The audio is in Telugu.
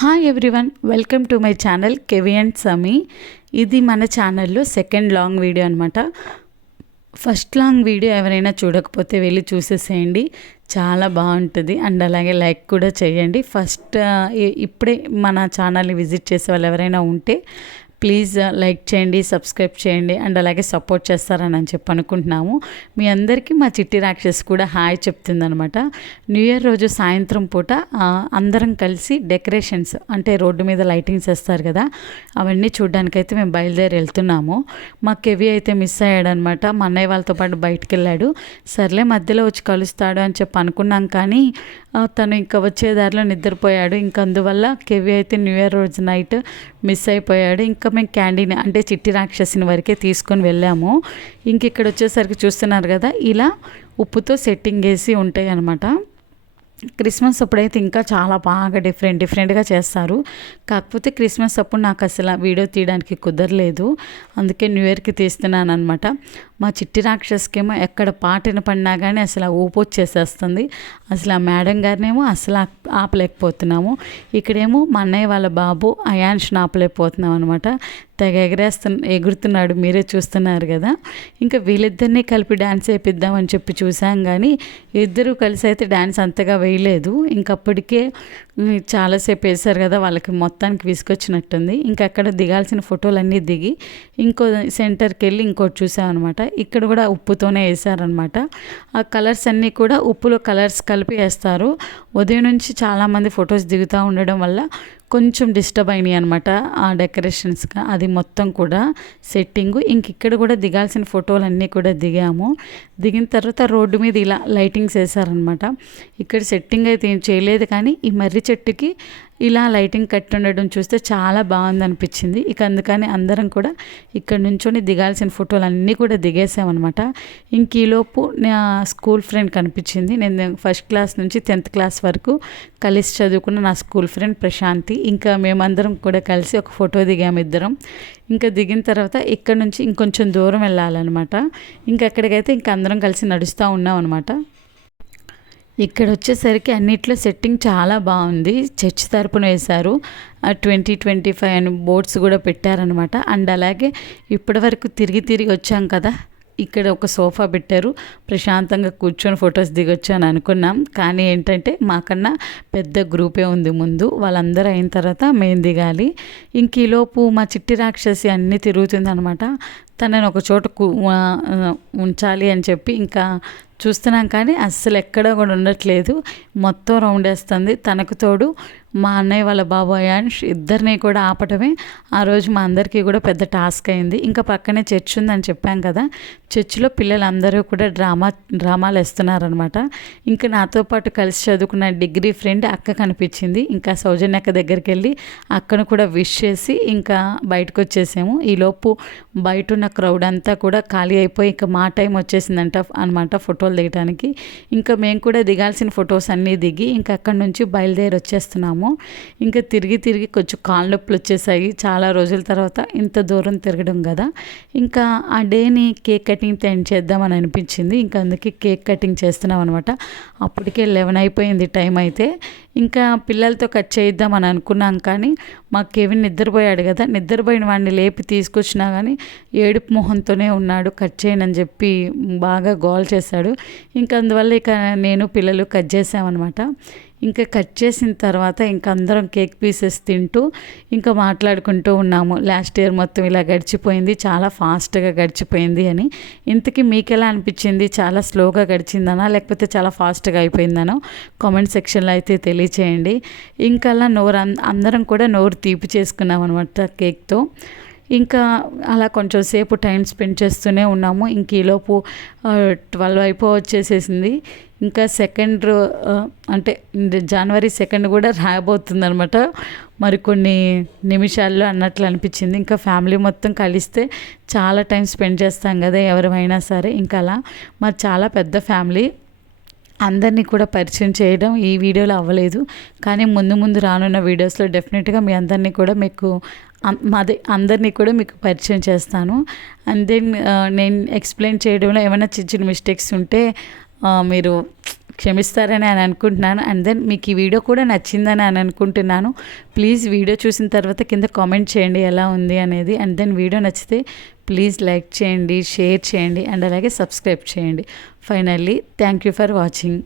Hi everyone, welcome to my channel KV and Sami. ఇది మన ఛానల్లో సెకండ్ లాంగ్ వీడియో అనమాట. ఫస్ట్ లాంగ్ వీడియో ఎవరైనా చూడకపోతే వెళ్ళి చూసేసేయండి, చాలా బాగుంటుంది. అండ్ అలాగే లైక్ కూడా చేయండి. ఇప్పుడే మన ఛానల్ని విజిట్ చేసే వాళ్ళు ఎవరైనా ఉంటే ప్లీజ్ లైక్ చేయండి, సబ్స్క్రైబ్ చేయండి, అండ్ అలాగే సపోర్ట్ చేస్తారని చెప్పి అనుకుంటున్నాము. మీ అందరికీ మా చిట్టి రాక్షస్ కూడా హాయ్ చెప్తుందనమాట. న్యూ ఇయర్ రోజు సాయంత్రం పూట అందరం కలిసి డెకరేషన్స్ అంటే రోడ్డు మీద లైటింగ్స్ వేస్తారు కదా, అవన్నీ చూడడానికైతే మేము బయలుదేరి వెళ్తున్నాము. మా కెవి అయితే మిస్ అయ్యాడనమాట. మా అన్నయ్య వాళ్ళతో పాటు బయటికి వెళ్ళాడు. సర్లే మధ్యలో వచ్చి కలుస్తాడు అని చెప్పి అనుకున్నాం, కానీ తను ఇంకా వచ్చే దారిలో నిద్రపోయాడు. ఇంకా అందువల్ల కెవి అయితే న్యూ ఇయర్ రోజు నైట్ మిస్ అయిపోయాడు. ఇంకా మేము క్యాండీని అంటే చిట్టి రాక్షసిని వరకే తీసుకొని వెళ్ళాము. ఇంక ఇక్కడ వచ్చేసరికి చూస్తున్నారు కదా, ఇలా ఉప్పుతో సెట్టింగ్ వేసి ఉంటాయి అన్నమాట. క్రిస్మస్ అప్పుడైతే ఇంకా చాలా బాగా డిఫరెంట్గా చేస్తారు. కాకపోతే క్రిస్మస్ అప్పుడు నాకు అసలు వీడియో తీయడానికి కుదరలేదు, అందుకే న్యూ ఇయర్కి తీస్తున్నాను అనమాట. మా చిట్టి రాక్షస్కేమో ఎక్కడ పాట వినపడినా కానీ అసలు ఊపు వచ్చేసేస్తుంది. అసలు ఆ మేడం గారినేమో అసలు ఆపలేకపోతున్నాము. ఇక్కడేమో మా అన్నయ్య వాళ్ళ బాబు అయాన్ష్ని ఆపలేకపోతున్నాం అనమాట. తెగ ఎగురుతున్నాడు, మీరే చూస్తున్నారు కదా. ఇంకా వీళ్ళిద్దరినీ కలిపి డ్యాన్స్ వేయిద్దామని చెప్పి చూసాం, కానీ ఇద్దరూ కలిసి అయితే డ్యాన్స్ అంతగా వేయలేదు. ఇంకప్పటికే చాలాసేపు వేశారు కదా, వాళ్ళకి మొత్తానికి విసుకొచ్చినట్టుంది. ఇంకా అక్కడ దిగాల్సిన ఫోటోలన్నీ దిగి ఇంకో సెంటర్కి వెళ్ళి ఇంకోటి చూసామన్నమాట. ఇక్కడ కూడా ఉప్పుతోనే వేసారనమాట. ఆ కలర్స్ అన్నీ కూడా ఉప్పులో కలర్స్ కలిపి వేస్తారు. ఉదయం నుంచి చాలామంది ఫొటోస్ దిగుతూ ఉండడం వల్ల కొంచెం డిస్టర్బ్ అయినాయి అనమాట ఆ డెకరేషన్స్గా, అది మొత్తం కూడా సెట్టింగు. ఇంక ఇక్కడ కూడా దిగాల్సిన ఫోటోలు అన్నీ కూడా దిగాము. దిగిన తర్వాత రోడ్డు మీద ఇలా లైటింగ్స్ వేసారనమాట. ఇక్కడ సెట్టింగ్ అయితే ఏం చేయలేదు, కానీ ఈ మర్రి చెట్టుకి ఇలా లైటింగ్ కట్టి ఉండడం చూస్తే చాలా బాగుంది అనిపించింది. ఇక అందుకని అందరం కూడా ఇక్కడ నుంచొని దిగాల్సిన ఫోటోలు అన్నీ కూడా దిగేసామన్నమాట. ఇంక ఈలోపు నా స్కూల్ ఫ్రెండ్ కనిపించింది. నేను ఫస్ట్ క్లాస్ నుంచి 10th క్లాస్ వరకు కలిసి చదువుకున్న నా స్కూల్ ఫ్రెండ్ ప్రశాంతి. ఇంకా మేమందరం కూడా కలిసి ఒక ఫోటో దిగాము ఇద్దరం. ఇంకా దిగిన తర్వాత ఇక్కడ నుంచి ఇంకొంచెం దూరం వెళ్ళాలన్నమాట. ఇంకా అక్కడికైతే ఇంకా అందరం కలిసి నడుస్తూ ఉన్నాం అనమాట. ఇక్కడ వచ్చేసరికి అన్నిట్లో సెట్టింగ్ చాలా బాగుంది. చర్చ్ తరపున వేశారు. 2025 అని బోర్డ్స్ కూడా పెట్టారనమాట. అండ్ అలాగే ఇప్పటివరకు తిరిగి వచ్చాం కదా, ఇక్కడ ఒక సోఫా పెట్టారు, ప్రశాంతంగా కూర్చొని ఫొటోస్ దిగొచ్చు అని అనుకున్నాం. కానీ ఏంటంటే మాకన్నా పెద్ద గ్రూపే ఉంది ముందు, వాళ్ళందరూ అయిన తర్వాత మేము దిగాలి. ఇంక ఈలోపు మా చిట్టి రాక్షసి అన్నీ తిరుగుతుంది అనమాట. తనని ఒక చోట ఉంచాలి అని చెప్పి ఇంకా చూస్తున్నాం, కానీ అస్సలు ఎక్కడ కూడా ఉండట్లేదు, మొత్తం రౌండ్ వేస్తుంది. తనకు తోడు మా అన్నయ్య వాళ్ళ బాబు అయాన్ష్, ఇద్దరిని కూడా ఆపటమే ఆ రోజు మా అందరికీ కూడా పెద్ద టాస్క్ అయింది. ఇంకా పక్కనే చర్చ్ ఉందని చెప్పాం కదా, చర్చిలో పిల్లలందరూ కూడా డ్రామాలు వేస్తున్నారనమాట. ఇంకా నాతో పాటు కలిసి చదువుకున్న డిగ్రీ ఫ్రెండ్ అక్క కనిపించింది. ఇంకా సౌజన్య అక్క దగ్గరికి వెళ్ళి అక్కను కూడా విష్ చేసి ఇంకా బయటకు వచ్చేసాము. ఈలోపు బయట ఉన్న క్రౌడ్ అంతా కూడా ఖాళీ అయిపోయి ఇంకా మా టైం వచ్చేసిందంట అనమాట ఫోటోలు దిగడానికి. ఇంకా మేము కూడా దిగాల్సిన ఫొటోస్ అన్నీ దిగి ఇంకా అక్కడి నుంచి బయలుదేరి వచ్చేస్తున్నాము. ఇంకా తిరిగి కొంచెం కాళ్ళ నొప్పులు వచ్చేసాయి. చాలా రోజుల తర్వాత ఇంత దూరం తిరగడం కదా, ఇంకా ఆ డేని కేక్ కటింగ్తో ఎండ్ చేద్దామని అనిపించింది. ఇంకా అందుకే కేక్ కటింగ్ చేస్తున్నాం అనమాట. అప్పటికే 11 అయిపోయింది టైం అయితే. ఇంకా పిల్లలతో కట్ చేయిద్దామని అనుకున్నాం, కానీ మా కెవిన్ నిద్రపోయాడు కదా, నిద్రపోయిన వాడిని లేపి తీసుకొచ్చినా కానీ ఏడుపు మొహంతోనే ఉన్నాడు. కట్ చేయనని చెప్పి బాగా గోల్ చేశాడు. ఇంకా అందువల్ల ఇక నేను పిల్లలు కట్ చేసామన్నమాట. ఇంకా కట్ చేసిన తర్వాత ఇంకా అందరం కేక్ పీసెస్ తింటూ ఇంకా మాట్లాడుకుంటూ ఉన్నాము. లాస్ట్ ఇయర్ మొత్తం ఇలా గడిచిపోయింది, చాలా ఫాస్ట్గా గడిచిపోయింది అని. ఇంతకీ మీకు ఎలా అనిపించింది? చాలా స్లోగా గడిచిందనా లేకపోతే చాలా ఫాస్ట్గా అయిపోయిందనో కామెంట్ సెక్షన్లో అయితే తెలియచేయండి. ఇంకా అలా అందరం కూడా నోరు తీపి చేసుకున్నాం అనమాట కేక్తో. ఇంకా అలా కొంచెం సేపు టైం స్పెండ్ చేస్తూనే ఉన్నాము. ఇంక ఈలోపు 12 వచ్చేసేసింది. ఇంకా అంటే జనవరి 2 కూడా రాబోతుంది అనమాట, మరికొన్ని నిమిషాల్లో అన్నట్లు అనిపించింది. ఇంకా ఫ్యామిలీ మొత్తం కలిస్తే చాలా టైం స్పెండ్ చేస్తాం కదా ఎవరైనా సరే. ఇంకా అలా మరి చాలా పెద్ద ఫ్యామిలీ, అందరినీ కూడా పరిచయం చేయడం ఈ వీడియోలో అవ్వలేదు, కానీ ముందు రానున్న వీడియోస్లో డెఫినెట్గా మీ అందరినీ కూడా అందరినీ కూడా మీకు పరిచయం చేస్తాను. అండ్ దెన్ నేను ఎక్స్ప్లెయిన్ చేయడంలో ఏమైనా చిన్న మిస్టేక్స్ ఉంటే మీరు క్షమిస్తారని అని అనుకుంటున్నాను. అండ్ దెన్ మీకు ఈ వీడియో కూడా నచ్చిందని అని అనుకుంటున్నాను. ప్లీజ్ వీడియో చూసిన తర్వాత కింద కామెంట్ చేయండి ఎలా ఉంది అనేది. అండ్ దెన్ వీడియో నచ్చితే ప్లీజ్ లైక్ చేయండి, షేర్ చేయండి అండ్ అలాగే సబ్స్క్రైబ్ చేయండి. Finally thank you for watching.